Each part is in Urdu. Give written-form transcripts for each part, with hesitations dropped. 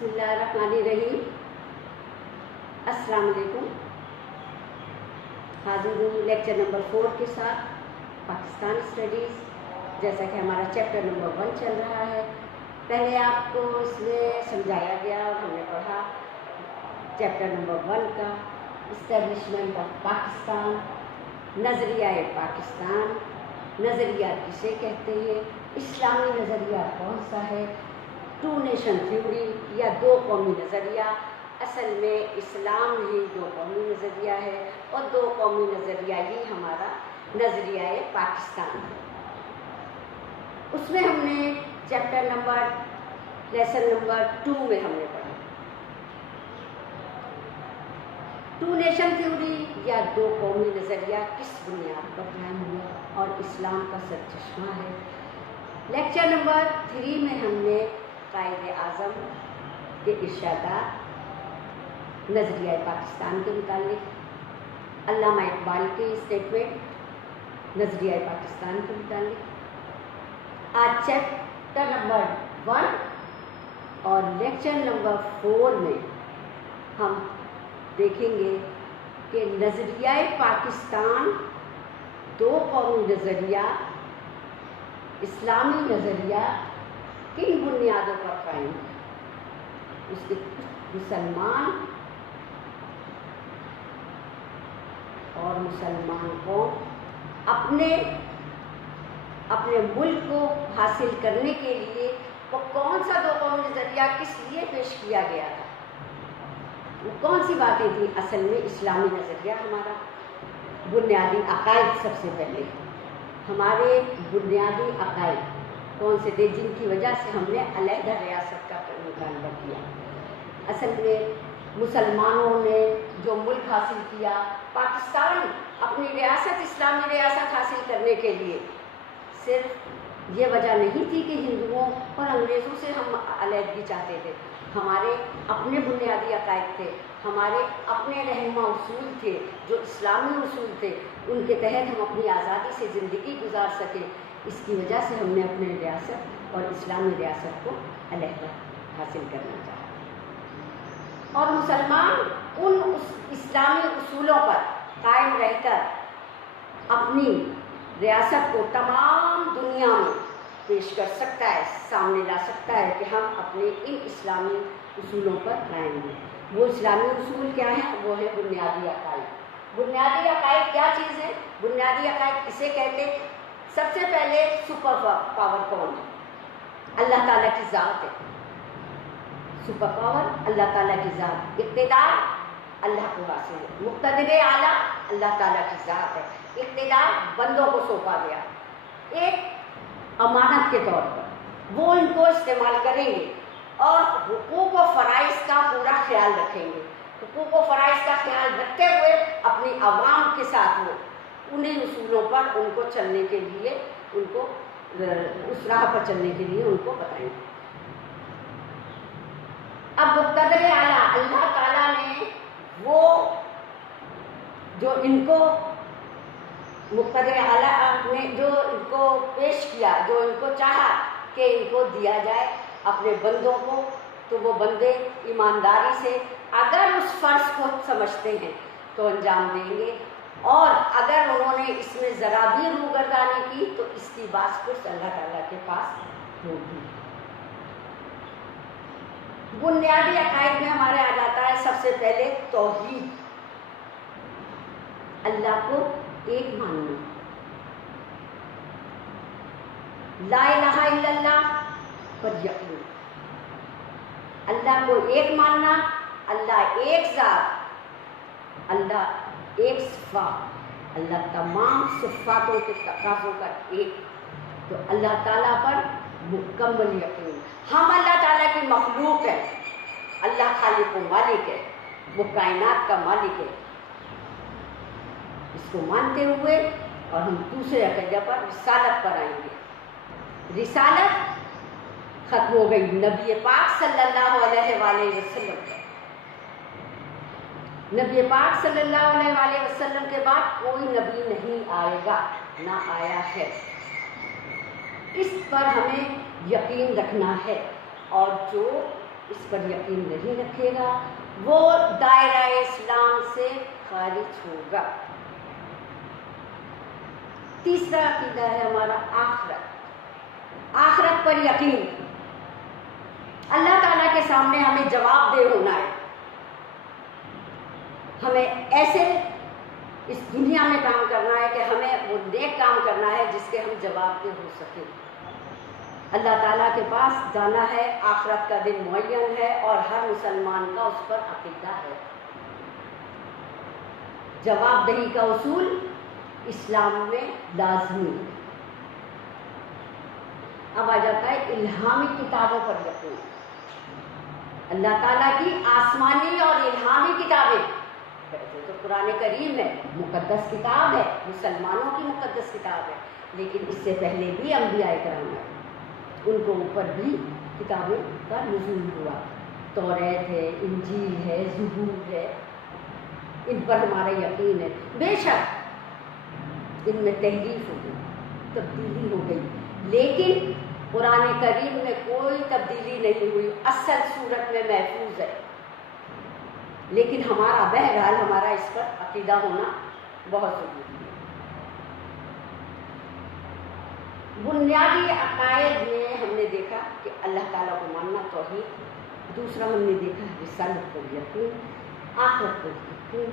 بسم اللہ الرحمن الرحیم۔ السلام علیکم۔ حاضر ہوں لیکچر نمبر 4 کے ساتھ پاکستان اسٹڈیز، جیسا کہ ہمارا چیپٹر نمبر 1 چل رہا ہے۔ پہلے آپ کو اس میں سمجھایا گیا اور ہم نے پڑھا چیپٹر نمبر 1 کا اسٹیبلشمنٹ آف پاکستان، نظریہ پاکستان، نظریہ کسے کہتے ہیں، اسلامی نظریہ کون سا ہے، ٹو نیشن تھیوری یا دو قومی نظریہ۔ اصل میں اسلام ہی دو قومی نظریہ ہے اور دو قومی نظریہ ہی ہمارا نظریہ پاکستان ہے۔ اس میں ہم نے چیپٹر نمبر لیسن نمبر 2 میں ہم نے پڑھا ٹو نیشن تھیوری یا دو قومی نظریہ کس بنیاد پر قائم ہوا اور اسلام کا سرچشمہ ہے۔ لیکچر نمبر 3 میں ہم نے قائد اعظم کے ارشادات نظریہ پاکستان کے متعلق، علامہ اقبال کے اسٹیٹمنٹ نظریہ پاکستان کے متعلق، آج چیپٹر نمبر 1 اور لیکچر نمبر 4 میں ہم دیکھیں گے کہ نظریہ پاکستان دو قومی نظریہ، اسلامی نظریہ کن بنیادوں پر قائم ہے۔ اس کے مسلمان اور مسلمان قوم اپنے ملک کو حاصل کرنے کے لیے وہ کون سا دو قومی نظریہ کس لیے پیش کیا گیا تھا، وہ کون سی باتیں تھیں۔ اصل میں اسلامی نظریہ ہمارا بنیادی عقائد، سب سے پہلے ہمارے بنیادی عقائد کون سے تھے جن کی وجہ سے ہم نے علیحدہ ریاست کا مطالبہ کیا۔ اصل میں مسلمانوں نے جو ملک حاصل کیا، پاکستان اپنی ریاست، اسلامی ریاست حاصل کرنے کے لیے صرف یہ وجہ نہیں تھی کہ ہندوؤں اور انگریزوں سے ہم علیحدگی چاہتے تھے۔ ہمارے اپنے بنیادی عقائد تھے، ہمارے اپنے رہنما اصول تھے جو اسلامی اصول تھے، ان کے تحت ہم اپنی آزادی سے زندگی گزار سکیں۔ اس کی وجہ سے ہم نے اپنے ریاست اور اسلامی ریاست کو علیحدہ حاصل کرنا چاہا، اور مسلمان ان اسلامی اصولوں پر قائم رہ کر اپنی ریاست کو تمام دنیا میں پیش کر سکتا ہے، سامنے لا سکتا ہے کہ ہم اپنے ان اسلامی اصولوں پر قائم ہیں۔ وہ اسلامی اصول کیا ہیں؟ وہ ہے بنیادی عقائد۔ بنیادی عقائد کیا چیز ہے؟ بنیادی عقائد کسے کہتے ہیں؟ سب سے پہلے سپر پاور کون ہے؟ اللہ تعالیٰ کی ذات ہے۔ سپر پاور اللہ تعالیٰ کی ذات، اقتدار اللہ کو حاصل ہے، مقتدر اعلیٰ اللہ تعالیٰ کی ذات ہے، اقتدار بندوں کو سونپا گیا ایک امانت کے طور پر، وہ ان کو استعمال کریں گے اور حقوق و فرائض کا پورا خیال رکھیں گے۔ حقوق و فرائض کا خیال رکھتے ہوئے اپنی عوام کے ساتھ وہ انہیں اصولوں پر ان کو چلنے کے لیے، ان کو اس راہ پر چلنے کے لیے ان کو بتائیں گے۔ اب مقتدر اعلیٰ اللہ تعالیٰ نے وہ جو ان کو مقتدر اعلیٰ نے جو ان کو پیش کیا، جو ان کو چاہا کہ ان کو دیا جائے اپنے بندوں کو، تو وہ بندے ایمانداری سے اگر اس فرض کو سمجھتے ہیں تو انجام دیں گے، اور اگر انہوں نے اس میں ذرا بھی روگردانی کی تو اس کی بات پھر اللہ تعالیٰ کے پاس ہوگی۔ بنیادی عقائد میں ہمارے آ جاتا ہے سب سے پہلے توحید، اللہ کو ایک ماننا، لا الہ الا اللہ پر یقین، اللہ کو ایک ماننا، اللہ ایک ذات، اللہ ایک صفات، اللہ تمام صفاتوں کے تقاضوں کا ایک، تو اللہ تعالیٰ پر مکمل یقین۔ ہم اللہ تعالیٰ کی مخلوق ہیں، اللہ خالق و مالک ہے، وہ کائنات کا مالک ہے، اس کو مانتے ہوئے اور ہم دوسرے عقیدہ پر رسالت پر آئیں گے۔ رسالت ختم ہو گئی نبی پاک صلی اللہ علیہ وآلہ وسلم کا۔ نبی پاک صلی اللہ علیہ وآلہ وسلم کے بعد کوئی نبی نہیں آئے گا، نہ آیا ہے، اس پر ہمیں یقین رکھنا ہے۔ اور جو اس پر یقین نہیں رکھے گا وہ دائرہ اسلام سے خارج ہوگا۔ تیسرا عقیدہ ہے ہمارا آخرت پر یقین۔ اللہ تعالیٰ کے سامنے ہمیں جواب دہ ہونا ہے، ہمیں ایسے اس دنیا میں کام کرنا ہے کہ ہمیں وہ نیک کام کرنا ہے جس کے ہم جواب دہ ہو سکیں۔ اللہ تعالیٰ کے پاس جانا ہے، آخرت کا دن معین ہے اور ہر مسلمان کا اس پر عقیدہ ہے۔ جواب دہی کا اصول اسلام میں لازمی ہے۔ اب آ جاتا ہے الہامی کتابوں پر یقین۔ اللہ تعالیٰ کی آسمانی اور الہامی کتابیں، ویسے تو قرآن کریم ہے، مقدس کتاب ہے، مسلمانوں کی مقدس کتاب ہے، لیکن اس سے پہلے بھی انبیاء کرام ہیں، ان کو اوپر بھی کتابیں کا نزول ہوا۔ توریت ہے، انجیل ہے، زبور ہے، ان پر ہمارا یقین ہے۔ بے شک ان میں تحریف ہو گئی، تبدیلی ہو گئی، لیکن قرآن کریم میں کوئی تبدیلی نہیں ہوئی، اصل صورت میں محفوظ ہے۔ لیکن ہمارا بہرحال ہمارا اس پر عقیدہ ہونا بہت ضروری ہے۔ بنیادی عقائد میں ہم نے دیکھا کہ اللہ تعالیٰ کو ماننا توحید، دوسرا ہم نے دیکھا رسالت پر یقین، آخرت پر یقین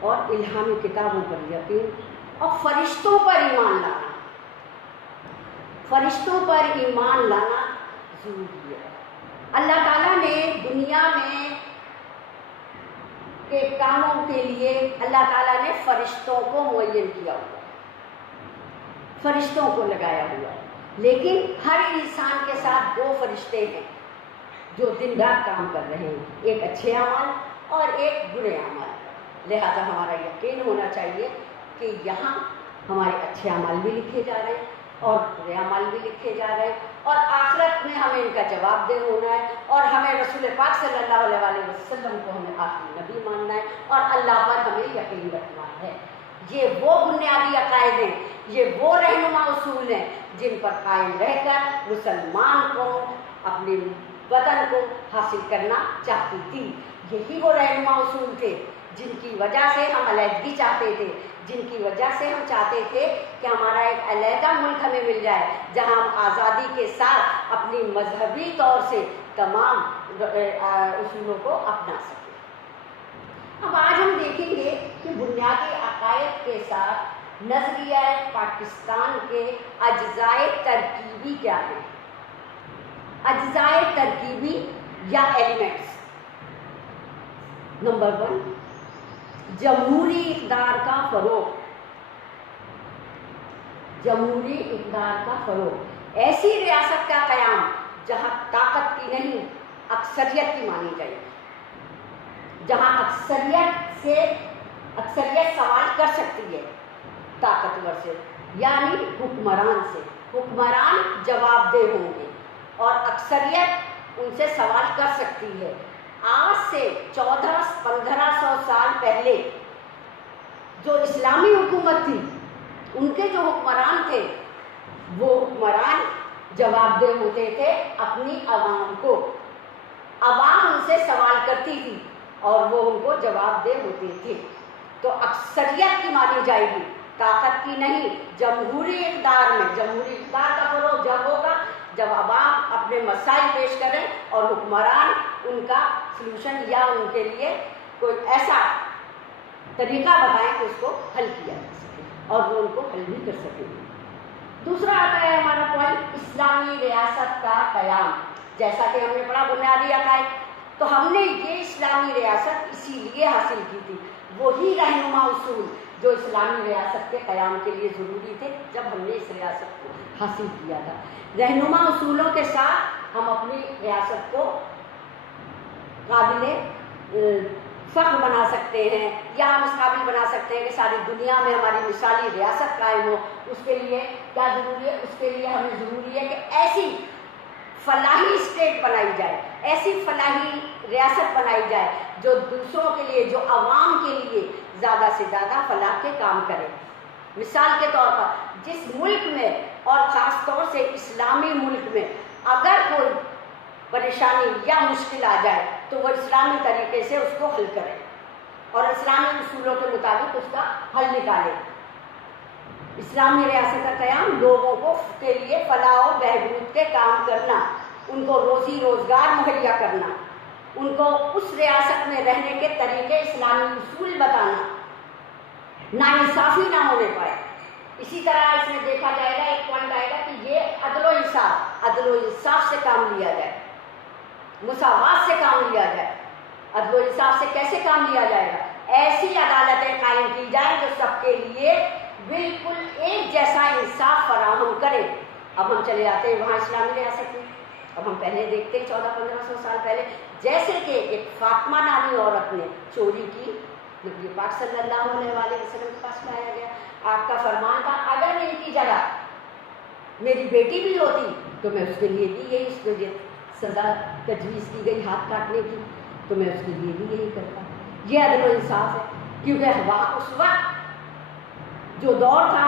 اور الہامی کتابوں پر یقین اور فرشتوں پر ایمان لانا۔ فرشتوں پر ایمان لانا ضروری ہے۔ اللہ تعالیٰ نے دنیا میں کے کاموں کے لیے اللہ تعالیٰ نے فرشتوں کو معین کیا ہوا ہے، فرشتوں کو لگایا ہوا ہے، لیکن ہر انسان کے ساتھ دو فرشتے ہیں جو دن رات کام کر رہے ہیں، ایک اچھے اعمال اور ایک برے اعمال۔ لہذا ہمارا یقین ہونا چاہیے کہ یہاں ہمارے اچھے اعمال بھی لکھے جا رہے ہیں اور برے اعمال بھی لکھے جا رہے ہیں، اور آخرت میں ہمیں ان کا جواب دہ ہونا ہے، اور ہمیں رسول پاک صلی اللہ علیہ وسلم کو ہمیں آخری نبی ماننا ہے اور اللہ پر ہمیں یقین رکھنا ہے۔ یہ وہ بنیادی عقائد ہیں، یہ وہ رہنما اصول ہیں جن پر قائم رہ کر مسلمان کو اپنے وطن کو حاصل کرنا چاہتی تھی۔ یہی وہ رہنما اصول تھے جن کی وجہ سے ہم علیحدگی چاہتے تھے، جن کی وجہ سے ہم چاہتے تھے کہ ہمارا ایک علیحدہ ملک ہمیں مل جائے جہاں ہم آزادی کے ساتھ اپنی مذہبی طور سے تمام اصولوں کو اپنا سکیں۔ اب آج ہم دیکھیں گے کہ بنیادی عقائد کے ساتھ نظریہ پاکستان کے اجزائے ترکیبی کیا ہیں۔ اجزائے ترکیبی یا ایلیمنٹس۔ نمبر 1، جمہوری اقدار کا فروغ۔ جمہوری اقدار کا فروغ، ایسی ریاست کا قیام جہاں طاقت کی نہیں اکثریت کی مانی جائے، جہاں اکثریت سوال کر سکتی ہے طاقتور سے، یعنی حکمران سے۔ حکمران جواب دہ ہوں گے اور اکثریت ان سے سوال کر سکتی ہے۔ آج سے 1400-1500 سال پہلے جو اسلامی حکومت تھی، ان کے جو حکمران تھے وہ حکمران جواب دہ ہوتے تھے اپنی عوام کو، عوام ان سے سوال کرتی تھی اور وہ ان کو جواب دہ ہوتے تھے۔ تو اکثریت کی مانی جائے گی، طاقت کی نہیں۔ جمہوری اقدار میں، جمہوری اقدار کا فروغ جب ہوگا جب عوام اپنے مسائل پیش کریں اور حکمران ان کا سلوشن یا ان کے لیے کوئی ایسا طریقہ بتائیں کہ اس کو حل کیا جا سکے اور وہ ان کو حل بھی کر سکیں۔ دوسرا آتا ہے ہمارا پوائنٹ، اسلامی ریاست کا قیام۔ جیسا کہ ہم نے پڑھا بنیادی عقائد، تو ہم نے یہ اسلامی ریاست اسی لیے حاصل کی تھی، وہی رہنما اصول جو اسلامی ریاست کے قیام کے لیے ضروری تھے جب ہم نے اس ریاست کو حاصل کیا تھا۔ رہنما اصولوں کے ساتھ ہم اپنی ریاست کو قابل فخر بنا سکتے ہیں، یا ہم اس قابل بنا سکتے ہیں کہ ساری دنیا میں ہماری مثالی ریاست قائم ہو۔ اس کے لیے کیا ضروری ہے؟ اس کے لیے ہمیں ضروری ہے کہ ایسی فلاحی اسٹیٹ بنائی جائے، ایسی فلاحی ریاست بنائی جائے جو دوسروں کے لیے، جو عوام کے لیے زیادہ سے زیادہ فلاح کے کام کرے۔ مثال کے طور پر جس ملک میں، اور خاص طور سے اسلامی ملک میں، اگر کوئی پریشانی یا مشکل آ جائے تو وہ اسلامی طریقے سے اس کو حل کرے اور اسلامی اصولوں کے مطابق اس کا حل نکالے۔ اسلامی ریاست کا قیام لوگوں کو کے لیے فلاح و بہبود کے کام کرنا، ان کو روزی روزگار مہیا کرنا، ان کو اس ریاست میں رہنے کے طریقے اسلامی اصول بتانا، ناانصافی نہ ہونے پائے۔ اسی طرح اس میں دیکھا جائے گا، ایک پوائنٹ آئے گا کہ یہ عدل و انصاف سے کام لیا جائے، مساوات سے کام لیا جائے۔ عدل و انصاف سے کیسے کام لیا جائے گا؟ ایسی عدالتیں قائم کی جائیں جو سب کے لیے بالکل ایک جیسا انصاف فراہم کرے۔ اب ہم چلے آتے ہیں وہاں اسلامی ریاست میں، اب ہم پہلے دیکھتے ہیں 1400-1500 سال پہلے، جیسے کہ ایک فاطمہ نامی عورت نے چوری کی، نبی پاک صلی اللہ علیہ وآلہ وسلم کے پاس لایا گیا۔ آپ کا فرمان تھا اگر ان کی جگہ میری بیٹی بھی ہوتی تو میں اس کے لیے بھی یہی، اس کو سزا تجویز کی گئی ہاتھ کاٹنے کی، تو میں اس کے لیے بھی یہی کرتا۔ یہ عدل و انصاف ہے، کیونکہ وہاں اس وقت جو دور تھا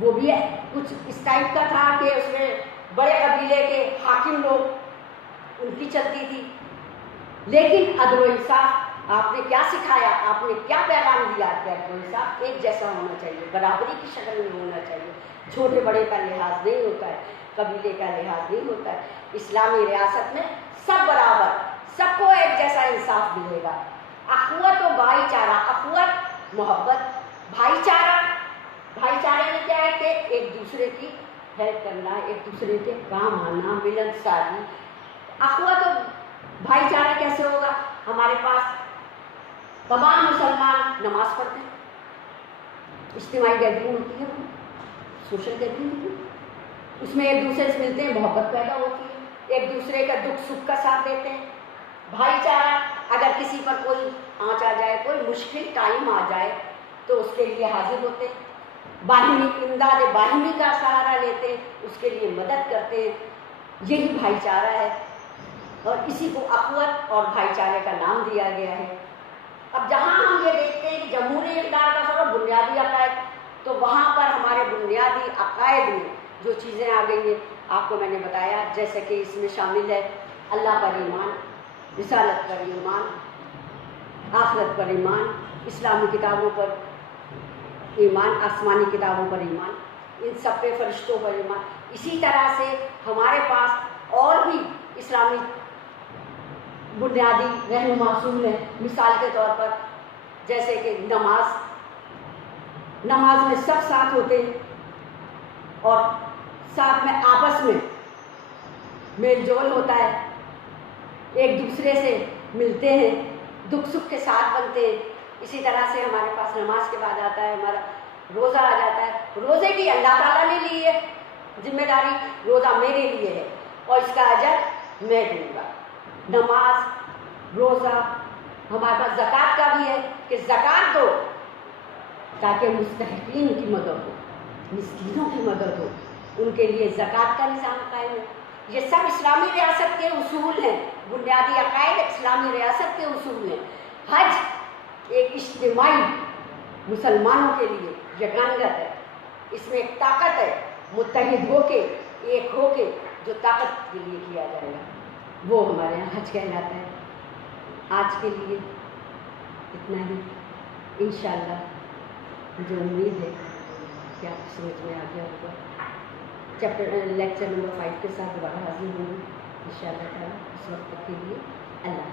وہ بھی کچھ اس ٹائپ کا تھا کہ اس میں بڑے قبیلے کے حاکم لوگ ان کی چلتی تھی۔ لیکن عدل و انصاف آپ نے کیا سکھایا، آپ نے کیا پیغام دیا کہ عدل و انصاف ایک جیسا ہونا چاہیے، برابری کی شکل میں ہونا چاہیے، چھوٹے بڑے کا لحاظ نہیں ہوتا ہے، قبیلے کا لحاظ نہیں ہوتا ہے۔ اسلامی ریاست میں سب برابر، سب کو ایک جیسا انصاف ملے گا۔ اخوت و بھائی چارہ، اخوت محبت، بھائی چارہ، بھائی چارے میں کیا ہے کہ ایک دوسرے کی ہیلپ کرنا، ایک دوسرے کے کام آنا، ملن ساری۔ اخوت و بھائی چارہ کیسے ہوگا؟ ہمارے پاس تمام مسلمان نماز پڑھتے ہیں، اجتماعی گیدرنگ ہوتی ہے، سوشل گیدرنگ ہوتی ہے، اس میں ایک دوسرے سے ملتے ہیں، محبت پیدا ہوتی ہے، ایک دوسرے کا دکھ سکھ کا ساتھ دیتے ہیں۔ بھائی چارہ، اگر کسی پر کوئی آنچ آ جائے، کوئی مشکل ٹائم آ جائے تو اس کے لیے حاضر ہوتے ہیں، باہمی امداد باہمی کا سہارا لیتے ہیں، اس کے لیے مدد کرتے ہیں۔ یہی بھائی چارہ ہے، اور اسی کو اخوت اور بھائی چارے کا نام دیا گیا ہے۔ اب جہاں ہم یہ دیکھتے ہیں کہ جمہوری اقدار کا سب بنیادی عقائد، تو وہاں پر ہمارے بنیادی عقائد میں جو چیزیں آ گئی ہیں آپ کو میں نے بتایا، جیسے کہ اس میں شامل ہے اللہ پر ایمان، رسالت پر ایمان، آخرت پر ایمان، اسلامی کتابوں پر ایمان، آسمانی کتابوں پر ایمان، ان سب پہ فرشتوں پر ایمان۔ اسی طرح سے ہمارے پاس اور بھی اسلامی بنیادی رہنما اصول ہیں، مثال کے طور پر جیسے کہ نماز میں سب ساتھ ہوتے ہیں اور ساتھ میں آپس میں میل جول ہوتا ہے، ایک دوسرے سے ملتے ہیں، دکھ سکھ کے ساتھ بنتے ہیں۔ اسی طرح سے ہمارے پاس نماز کے بعد آتا ہے ہمارا روزہ آ جاتا ہے۔ روزے کی اللہ تعالیٰ نے لی ہے ذمہ داری، روزہ میرے لیے ہے اور اس کا اجر میں دوں گا۔ نماز، روزہ، ہمارے پاس زکوٰۃ کا بھی ہے کہ زکوٰۃ دو تاکہ مستحقین کی مدد ہو، مسکینوں کی مدد ہو، ان کے لیے زکوٰۃ کا نظام قائم ہے۔ یہ سب اسلامی ریاست کے اصول ہیں، بنیادی عقائد اسلامی ریاست کے اصول ہیں۔ حج ایک اجتماعی مسلمانوں کے لیے یگانگت ہے، اس میں ایک طاقت ہے، متحد ہو کے، ایک ہو کے جو طاقت کے لیے کیا جائے گا وہ ہمارے یہاں حج کہلاتا ہے۔ آج کے لیے اتنا ہی، انشاءاللہ مجھے امید ہے کہ آپ کو سمجھ میں آ گیا ہوگا۔ لیکچر نمبر 5 کے ساتھ دوبارہ حاضر ہوں گی انشاءاللہ تعالیٰ۔ اس وقت کے لیے اللہ